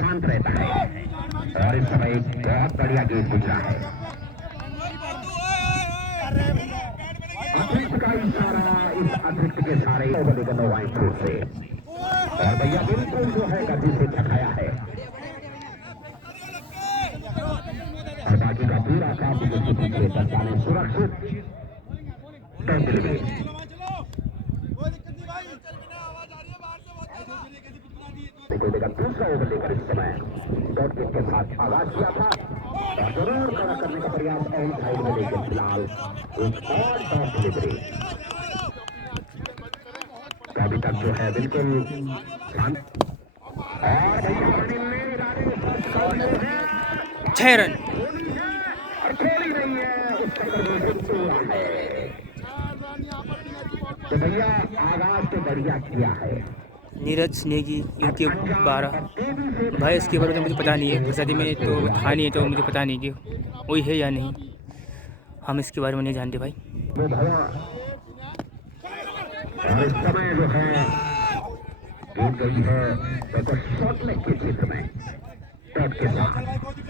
शांत रहता है। और इस समय बहुत बढ़िया गेंद गुजरा है। अतिरिक्त का इशारा, इस अतिरिक्त के सारे नौवाई थ्रू से, और भैया बिल्कुल जो है गति से छकाया है। और बाकी का पूरा काम पीछे दस्ताने सुरक्षित दूसरा ओवर लेकर इस समय डॉट किक के साथ आगाज किया था और जरूर खड़ा करने का प्रयास ऑन साइड में, लेकिन फिलहाल एक और डॉट डिलीवरी अभी तक जो है बिल्कुल शांत। और 6 रन और थोड़ी नहीं है उसका है। तो भैया आगाज तो बढ़िया किया है। नीरज नेगी यूट्यूब 12 भाई, इसके बारे में मुझे पता नहीं है, प्रसादी में तो था नहीं, तो मुझे पता नहीं कि वही है या नहीं, हम इसके बारे में नहीं जानते भाई। और इस समय जो है गेंद गई है तो शॉट लेग के क्षेत्र में डॉट के साथ,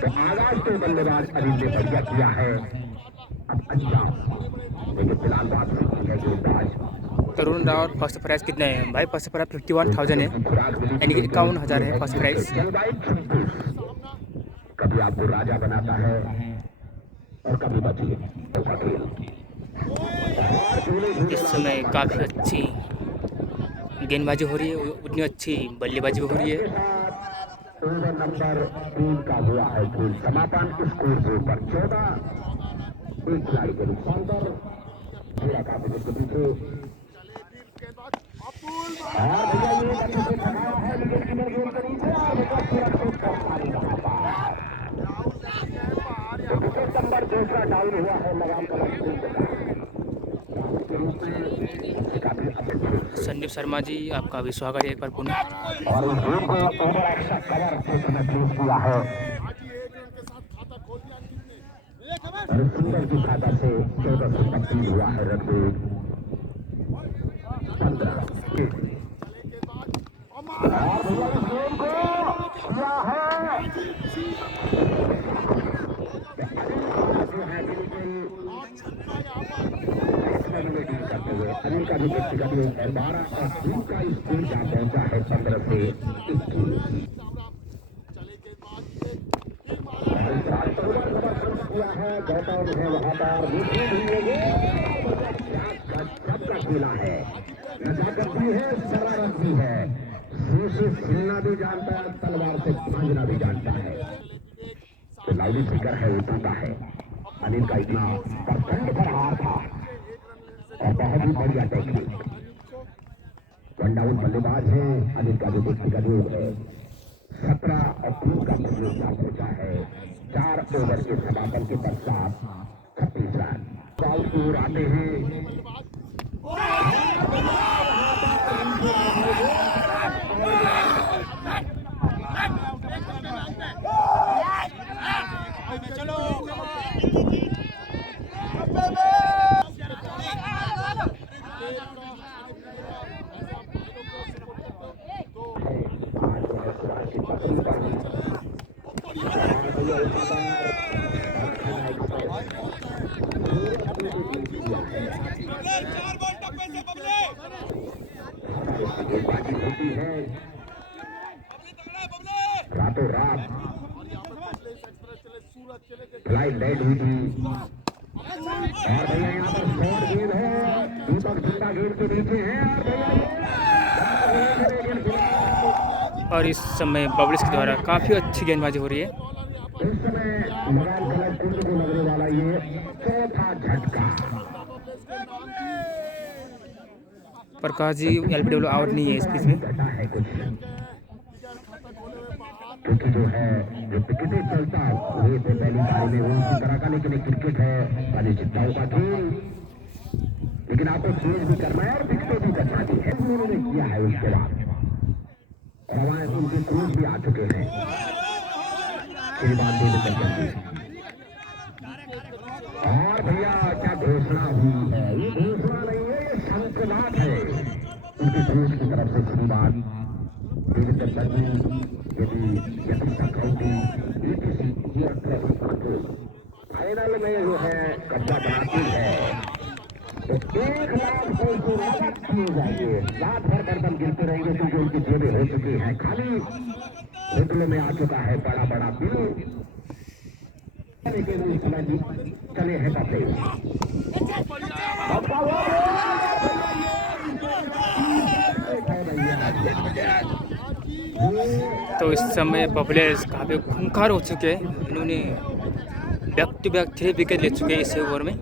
तो आगाज तो बल्लेबाज अनिल ने बढ़िया किया है। अब अंजाम, लेकिन फिलहाल बात है गेंदबाज तरुण राव फर्स्ट प्राइस कितना है भाई? फर्स्ट प्राइस 51,000 है, यानी कि 51,000 है फर्स्ट प्राइस। कभी आपको राजा बनाता है और कभी बचिए। इस समय काफ़ी अच्छी गेंदबाजी हो रही है, उतनी अच्छी बल्लेबाजी भी हो रही है। ओवर नंबर 3 का हुआ है खेल समापन। स्कोर बोर्ड पर 14 एक खिलाड़ी के नुकसान पर पूरा काफी के पीछे। नंबर दूसरा डाउन हुआ है लगाम का संदीप शर्मा जी, आपका भी स्वागत है एक बार पुनः। और इस गेम को ओवर एक्शन कवर में पेश किया है और सुंदर की खाता से 1425 हुआ है रन रेट 15। अनिल का भी व्यक्तिगत योग है 12 और टीम का स्कोर जहां पहुंचा है 15 से 21। गौतम है वहां पर सबका खेला है, नजाकत भी है, शरारत भी है, सिर से खेलना भी जानता है, तलवार से भांजना भी जानता है। तो लाउडी स्पीकर है वो टूटा है। अनिल का इतना प्रखंड प्रहार था और बहुत ही बढ़िया टेक्निक। वन डाउन बल्लेबाज है अनिल का जो व्यक्तिगत योग है 17 और 3 का प्रतियोगिता पहुंचा है 4 ओवर के समापन के पश्चात 36 रन। आउट की ओर आते हैं गेंदबाजी होती है रातों रात, फ्लाइट लैंड हुई थी और भैया यहाँ पर शॉर्ट गेंद है, दीपक जिंदा गेंद के नीचे है और इस समय बबलिस के द्वारा काफ़ी अच्छी गेंदबाजी हो रही है। इस समय लगान कलर कुंड को लगने वाला ये चौथा झटका। प्रकाश जी LBW आउट नहीं है इस पिच में, क्योंकि जो है जो टिकटें चलता हुए थे पहली पारी में वो उसी तरह का, लेकिन एक क्रिकेट है अनिश्चितताओं का खेल, लेकिन आपको चेंज भी करना है और टिकटें भी करना भी है। उन्होंने किया है उसके बाद रवायत उनके क्रूज भी आ चुके हैं। और भैया क्या घोषणा हुई है, ये घोषणा नहीं है, ये शंखनाद है उनकी क्रूज की तरफ से। श्रीमान देवेंद्र फाइनल में जो है कब्जा बनाती है तो 1,00,000 किए जाएंगे। रात भर बर्तन गिरते रहेंगे क्योंकि उनकी जेबें हो चुकी हैं खाली। होटलों में आ चुका है बड़ा बड़ा बिल। चले हैं कपड़े तो इस समय बबलेस काफ़ी खूंखार हो चुके हैं। इन्होंने बैक टू बैक 3 विकेट ले चुके हैं इस ओवर में।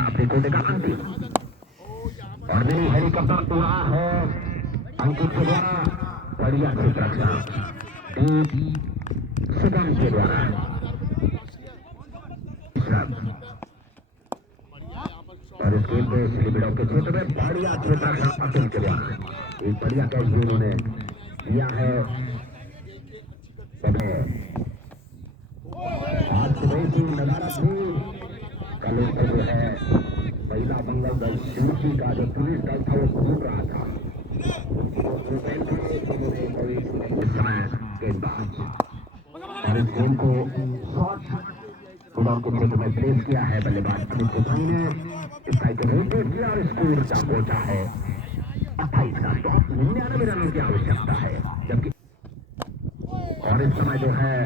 अपने कोटे का अंतिम और मेरी हेलीकॉप्टर उड़ा है अंकित के द्वारा। बढ़िया रक्षा सुगम के द्वारा और इस गेम में सिलीबिड़ों के क्षेत्र में बढ़िया छोटा अतुल के द्वारा एक बढ़िया कैच भी उन्होंने दिया है। आज सुबह की नजारा थी। कल उनका जो है महिला मंगल दल शिवजी का जो पुलिस दल था वो घूम रहा था। गेंदबाज और इस गेम को के क्षेत्र में प्लेस किया है बल्लेबाज अमित त्रिपाठी ने। स्ट्राइक रोटेट किया और स्कोर जा पहुंचा है 28 रन। 99 रनों की आवश्यकता है जबकि और इस समय जो है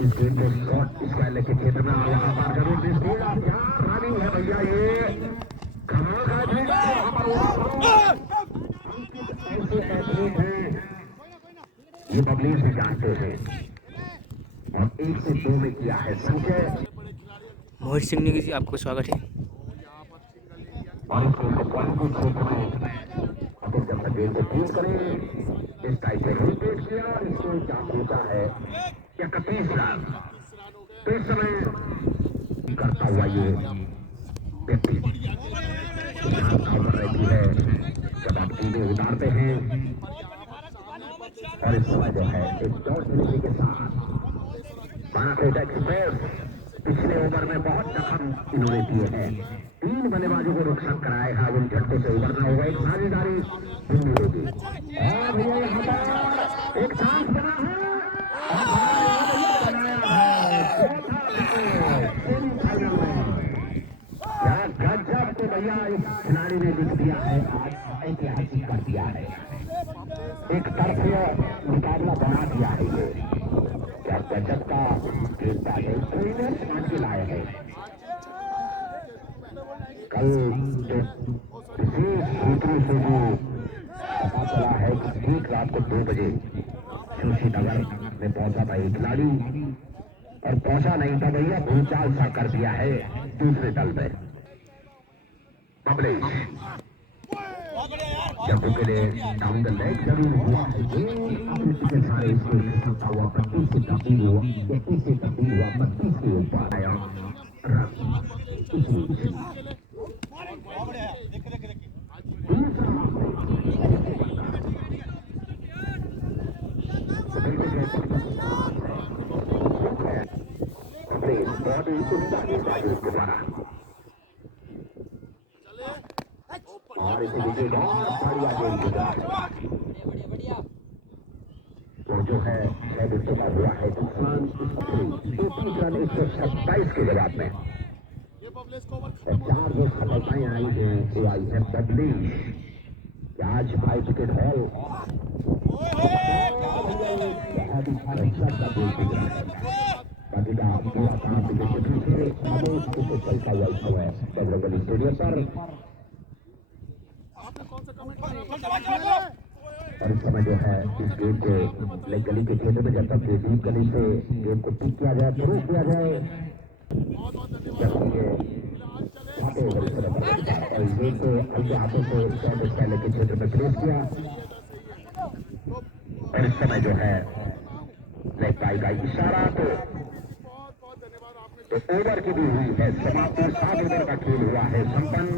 इस गेम को शॉर्ट स्क्वायर के क्षेत्र में रनिंग है भैया। ये ये पब्लिक भी जानते हैं और 1 से 2 में किया है संजय। मोहित सिंह ने जी आपको स्वागत है। और इसको क्वालिटी क्षेत्र में अगर जब गेम को पूर्ण करें इस टाइप से रोटेट किया और इसको क्या पहुंचा है 31 रन। तो इस समय करता हुआ ये व्यक्ति खबर रहती है जब आप टीमें उतारते हैं। और इस समय जो है एक टॉस मिलने के साथ बानाकोट एक्सप्रेस पिछले ओवर में बहुत जख्म इन्होंने दिए हैं। 3 बल्लेबाजों को नुकसान कराया है। उन झटकों से उबरना होगा। एक साझेदारी ढूंढनी होगी और भैया यहाँ पर एक चांस बना है गजब तो भैया इस खिलाड़ी ने लिख दिया है। आज ऐतिहासिक कर दिया है। एक तरफा मुकाबला बना दिया है। ये क्या गजब का गेंदबाज है। कोई ने समझ के लाए हैं। कल विशेष सूत्रों से जो पता चला है कि ठीक रात को 2 बजे जोशी नगर में पहुंचा था एक खिलाड़ी और पहुंचा नहीं था भैया। भूचाल सा कर दिया है दूसरे दल में। जब के लिए डाउन द लेग जरूर हुआ है। ये सारे इसको हुआ 25 से तब्दील हुआ 31 से तब्दील हुआ 32 के ऊपर आया के द्वारा और इसे विकेट और बढ़िया गेंद तो जो है 6 विकेटों का हुआ है नुकसान। 33 रन 127 के जवाब में 4 जो सफलताएं आई हैं वो आई है पब्लिक। आज 5 विकेट हॉल स्टेडियम पर। और इस समय जो है इस गेम को लेग गली के क्षेत्र में जब तक डीप गली से गेम को पिक किया जाए शुरू किया जाए और इस गेम को हल्के हाथों से पहले के क्षेत्र में प्लेस किया। और इस समय जो है लेग पाई का इशारा तो ओवर की भी हुई है समाप्ति। 7 ओवर का खेल हुआ है संपन्न।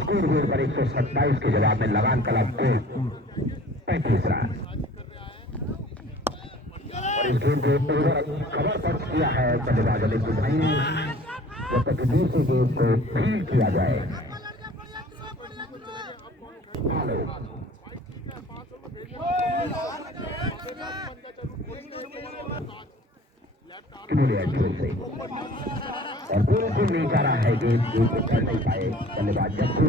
स्कोर बोर्ड पर 127 के जवाब में लगान क्लब को 35 रन। और इस गेंद को ओवर कवर पंच किया है बल्लेबाज अली भाई ने। जब तक दूसरे गेंद को फील्ड किया जाए। और बिल्कुल नहीं जा रहा है गेंद को कर नहीं पाए बल्लेबाज जप्पू।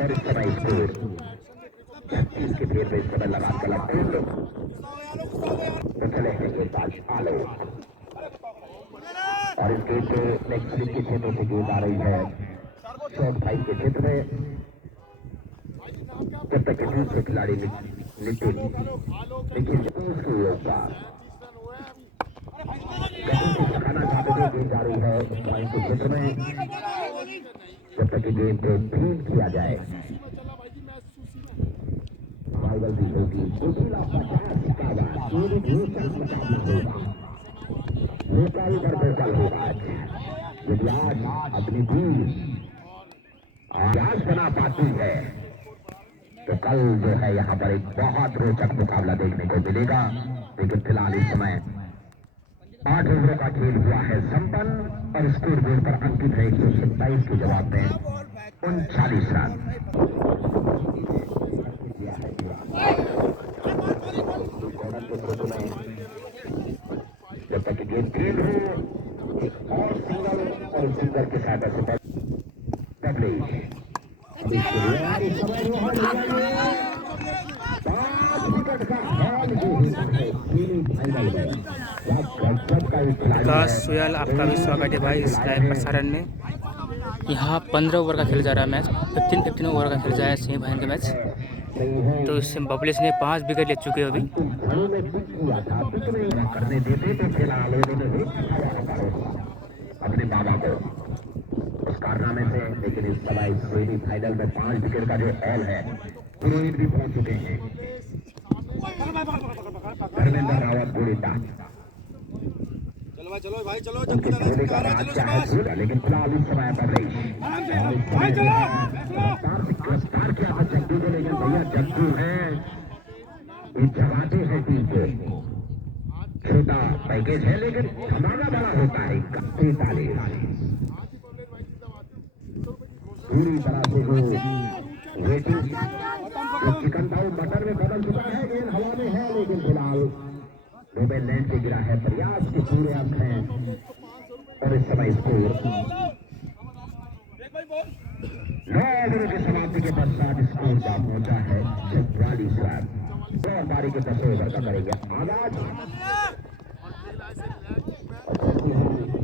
और इस समय स्कोर 36 के फेर में इस समय लगा गलत फील्ड तो चले हैं गेंदबाज आलोक। और इस गेंद को लेग स्लिप के क्षेत्र से गेंद आ रही है शॉर्ट फाइव के क्षेत्र में। जब तक दूसरे खिलाड़ी नितिन उसकी योगता सिखाना चाहते थे गेंद जा रही है पॉइंट के क्षेत्र में। जब तक गेंद को फील्ड किया जाए राइवल भी होगी लोकल पर वोकल होगा। यदि आज अपनी टीम आगाज बना पाती है तो कल जो है यहाँ पर एक बहुत रोचक मुकाबला देखने को मिलेगा। लेकिन फिलहाल इस समय 8 ओवरों का खेल हुआ है संपन्न और स्कोर बोर्ड पर अंकित है 127 के जवाब में 39 रन। जब तक गेंद फील्ड हो एक और सिंगल और सिंगल के साथ ऐसे कवरेज विकास सोयाल आपका भी स्वागत है भाई इस लाइव प्रसारण में। यहाँ 15 ओवर का खेल जा रहा है मैच। 15 ओवर का खेल जा रहा है सेमीफाइनल का मैच। तो इससे बबलेस ने 5 विकेट ले चुके हैं अभी। करने देते तो फिलहाल अपने बाबा को उस कारनामे से। लेकिन इस समय सेमीफाइनल में 5 विकेट का जो हॉल है पुरोहित भी पहुंच चुके हैं। धर्मेंद्र रावत गोलिंदा चलो भाई चलो लेकिन फिलहाल इस समय गिरफ्तार किया था जग्गू को। लेकिन भैया जग्गू है जमाते हैं टीम को। छोटा पैकेज है लेकिन धमाका बड़ा होता है इनका। 43 पूरी तरह से जो रेटिंग चिकन भाव मटर में बदल चुका है। गेंद हवा में है लेकिन फिलहाल मोबाइल लैंड से गिरा है। प्रयास के पूरे अंक हैं और इस समय स्कोर 9 ओवरों की समाप्ति के पश्चात स्कोर का पहुंचा है 44 रन। और बारी के 10 ओवर का करेंगे आगाज।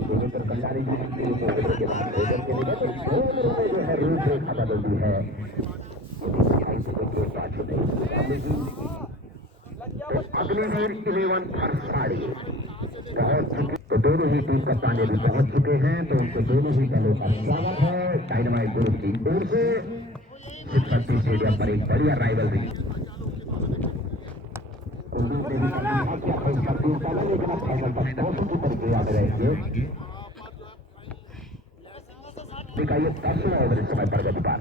देवेंद्र कल्याणी जी के बाद जो है रूपरेखा बदलती है। अगली ओवर 11 फरसाड़ी पहुंच चुके तो दोनों ही टीम कप्तान भी पहुंच चुके हैं। तो उनके दोनों ही दलों का स्वागत है डायनामाइट ग्रुप की ओर से। शिवशक्ति स्टेडियम पर एक बढ़िया राइवलरी लेकिन अब फाइनल तक बहुत ही तरीके याद रहेंगे। देखा ये 10वां ओवर इस समय प्रगति पर।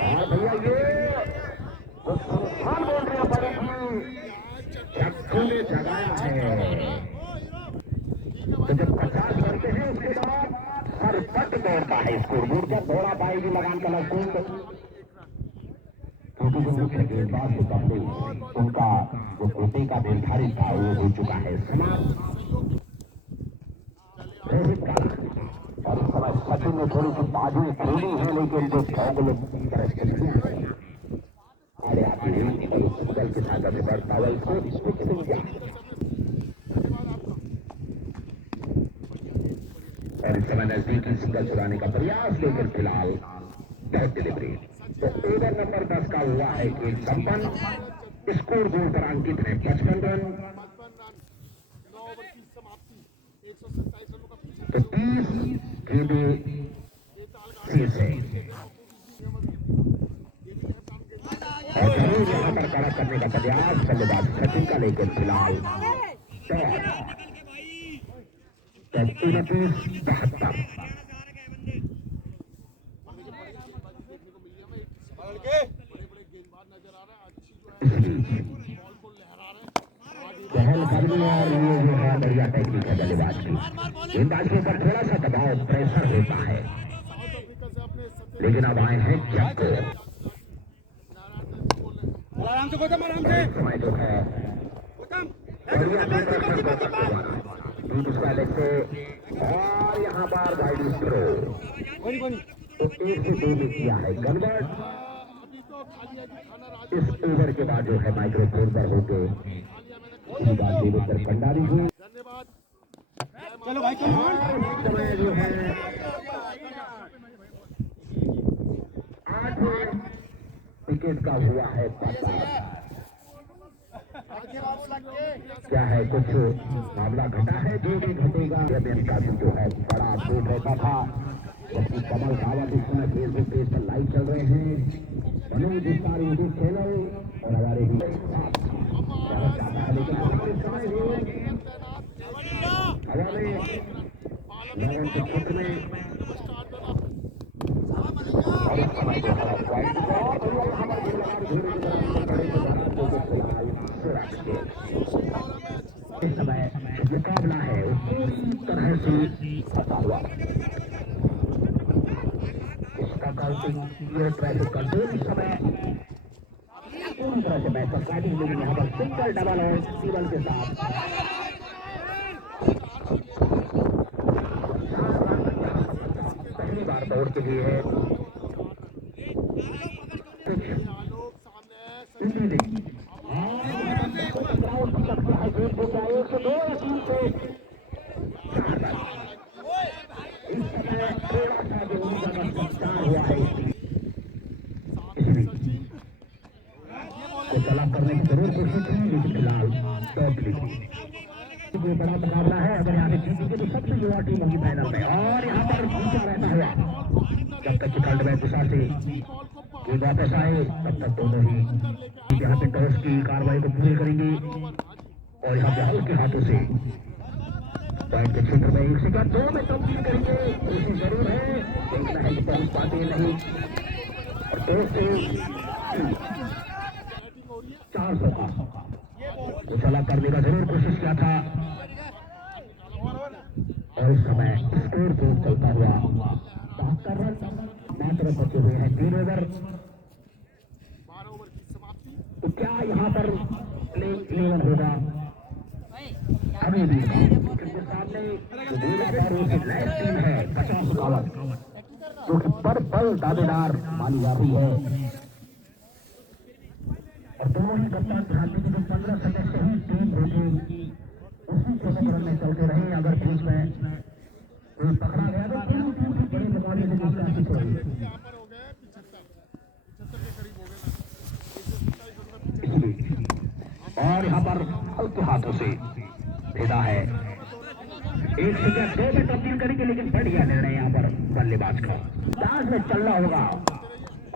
और भैया ये बोल रहे पड़ेगी जग्गू ने जगाया है। तो जब 50 करते हैं उसके बाद हर पट दौड़ता है स्कोर बोर्ड का। दौड़ा पाएगी लगान का लक्ष्य क्योंकि जो मुख्य गेंदबाज से पहले उनका जो कोटे का निर्धारित था वो हो चुका है समाप्त। और इस समय सचिन ने थोड़ी सी बाजू खेली है लेकिन जो के साथ आगे बढ़ता हुआ इसको और इस समय नजदीकी सिंगल चुराने का प्रयास लेकर फिलहाल डॉट डिलीवरी। तो ओवर नंबर 10 का हुआ है कि संपन्न। स्कोर बोर्ड पर अंकित है 55 रन। तो 30 गेंदें शेष है और जरूर यहाँ पर कड़ा करने का प्रयास बल्लेबाज सचिन का लेकर फिलहाल 29-72। पहल कदमी और ये जो है बढ़िया टेक्निक है बल्लेबाज की। गेंदबाज के ऊपर थोड़ा सा दबाव प्रेशर होता है, लेकिन अब आए हैं चक्को। समय जो है दूसरा लेग से और यहाँ पर वाइड थ्रो तो 1 से 2 में किया है कन्वर्ट। इस ओवर के बाद जो है माइक्रोफोन पर होके देवेंद्र भंडारी हुई। चलो भाई समय जो है 8 विकेट का हुआ है पता। क्या है कुछ मामला घटा है, जो भी घटेगा अमेरिका भी जो है बड़ा अपडेट रहता था। जबकि कमल रावत इस समय फेसबुक पेज पर लाइव चल रहे हैं, मनोज विस्तार यूट्यूब चैनल और हमारे भी लेकिन समय हवा में लॉन के क्षेत्र में और इस समय जो है इस समय मुकाबला है वो पूरी तरह से फंसा हुआ। इसका काउंटिंग ये ट्रैफिक कंट्रोल इस समय पूरी तरह से मैच पर फाइटिंग, लेकिन यहाँ पर सिंगल डबल और सिंगल के साथ पहली बार दौड़ के लिए है तलाक करने की जरूर कोशिश की, लेकिन फिलहाल टॉप ली कोई बड़ा मुकाबला है। अगर यहाँ पे जीतेंगे तो सबसे युवा टीम होगी फाइनल में, और यहाँ पर पीछा रहता हुआ जब तक कि थर्ड मैच गुस्सा से गेंद वापस आए तब तक दोनों ही यहाँ पे टॉस की कार्रवाई को पूरी करेंगे और यहाँ पे हल्के हाथों से पॉइंट के क्षेत्र में 1 से 2 में तब्दील करेंगे। कोशिश जरूर है, देखना है कि पहुंच पाते नहीं। और 2 से 400 का उछाला करने का जरूर कोशिश किया था और इस समय स्कोर बोर्ड चलता हुआ 72 रन मैच रन बचे हुए हैं 3 ओवर। तो क्या यहाँ पर प्लेइंग 11 होगा अभी भी सामने लाइव टीम है 50-51 जो कि पर बल दावेदार मानी जाती है और दोनों ही कप्तान ध्यान दें कि 15 सदस्य ही टीम होगी उसी क्रम में चलते रहे। अगर बीच में कोई पकड़ा गया तो बड़े मुकाबले से और यहाँ पर हल्के हाथों से भेदा है 1 से 2 में तब्दील करेंगे, लेकिन बढ़िया निर्णय यहाँ पर बल्लेबाज का दांत में चलना होगा।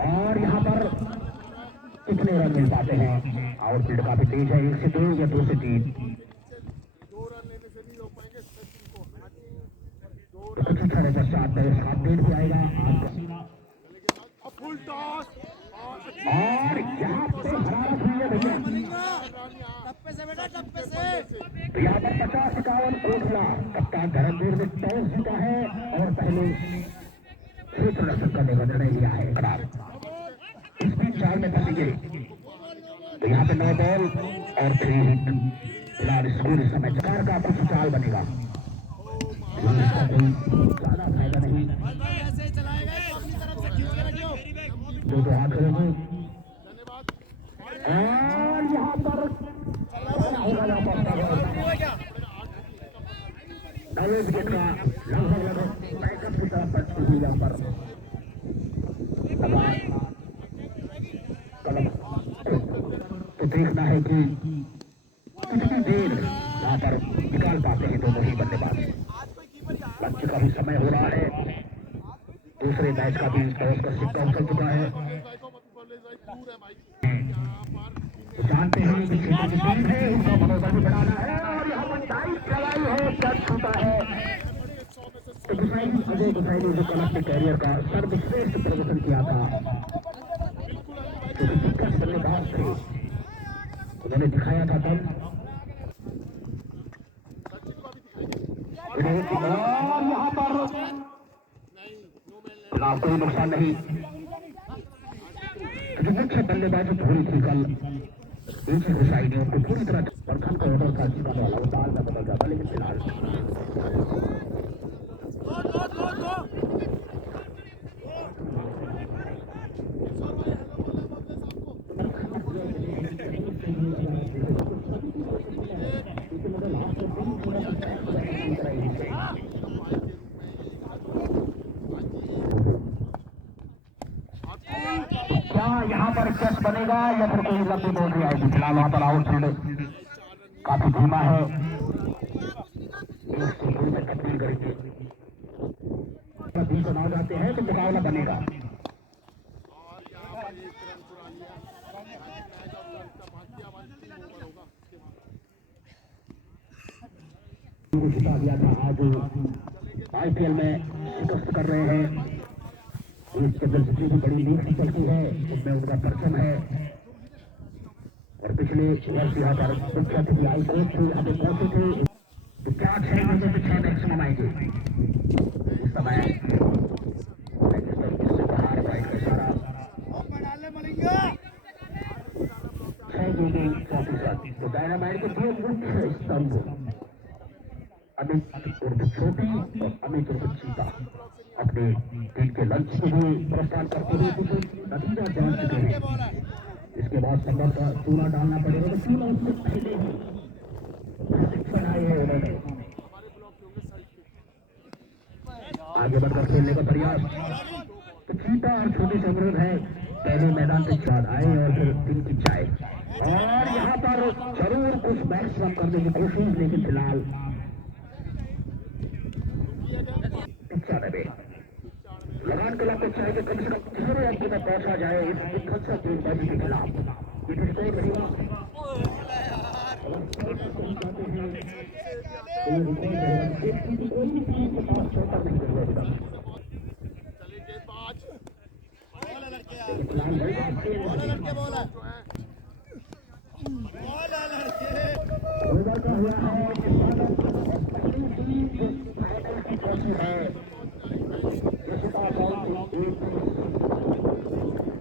और यहाँ पर कितने रन मिल पाते हैं, आउटफील्ड काफी तेज है 1 से 2 या 2 से 3 पश्चात अपडेट भी आएगा और यहाँ पे हरारत हुई है भैया। तो यहाँ पर 50-51 ओखला कप्तान धर्मवीर ने टॉस जीता है और पहले क्षेत्र रक्षण करने का निर्णय लिया है। इस बीच 4 में फंसेंगे तो यहाँ पे 9 बॉल और 3 हिट। फिलहाल स्कोर इस समय 4 का कुछ चाल बनेगा, इसका कोई ज्यादा फायदा नहीं। जो हाथ करेंगे और यहाँ पर नवे विकेट का लगभग बैकअप की तरफ बढ़ती हुई यहाँ पर कलम तो देखना है कि कितनी देर यहाँ पर निकाल पाते हैं दोनों ही बल्लेबाज। लंच का भी समय हो रहा है, दूसरे मैच का भी टॉस का सिक्का उछल चुका है। तो जानते हैं कि क्षेत्र की टीम है, उसका मनोबल भी बढ़ाना है और यहाँ पर टाइट चलाई है, कैच छूटा है। तो अजय गुसाई ने जो कल अपने कैरियर का सर्वश्रेष्ठ प्रदर्शन किया था, जो कि दिग्गज बल्लेबाज थे, उन्होंने दिखाया था तब और यहाँ पर फिलहाल कोई नुकसान नहीं। जो मुख्य बल्लेबाज धोनी थी कल ऊंची ऊंचाई ने उनको पूरी तरह बरखन का ऑर्डर था जीतने वाला, वो दाल में बदल जाता, लेकिन फिलहाल क्या यहाँ पर कैच बनेगा या फिर कोई लंबी बाउंड्री आएगी? फिलहाल वहां पर आउटफील्ड काफी धीमा है, में तब्दील करेंगे। 20 बनाओ जाते हैं तो मुकाबला बनेगा। जिता दिया था, आज IPL में शिकस्त कर रहे हैं। इस जितनी भी बड़ी लीग चलती है उसमें उनका परचम है। और पिछले वर्ष यहाँ पर मुख्य अतिथि आई कोच थे, यहाँ पे पहुंचे थे। तो क्या 6 में से 6 मैक्सिमम आएंगे इस समय? बाहर बाइक का इशारा 6 गेंदें 34। तो डायनामाइट के 2 मुख्य स्तंभ अमित उर्फ छोटी और अमित उर्फ चीता अपने टीम के लंच के लिए प्रस्थान करते हुए कुछ नतीजा जान चुके हैं। इसके बाद संभवतः चूना डालना पड़ेगा, तो चूना उससे पहले ही बनाए हैं उन्होंने। आगे बढ़कर खेलने का प्रयास, तो चीता और छोटी से अनुरोध है पहले मैदान से चार आए और फिर दिन की चाय। और यहाँ पर जरूर कुछ मैक्सिमम करने की कोशिश, लेकिन फिलहाल 95 लगान के लाभ चाहिए, कम से कम 0 अंक में पहुंचा जाए इस विध्वंसक गेंदबाजी के खिलाफ। ये स्कोर रहेगा।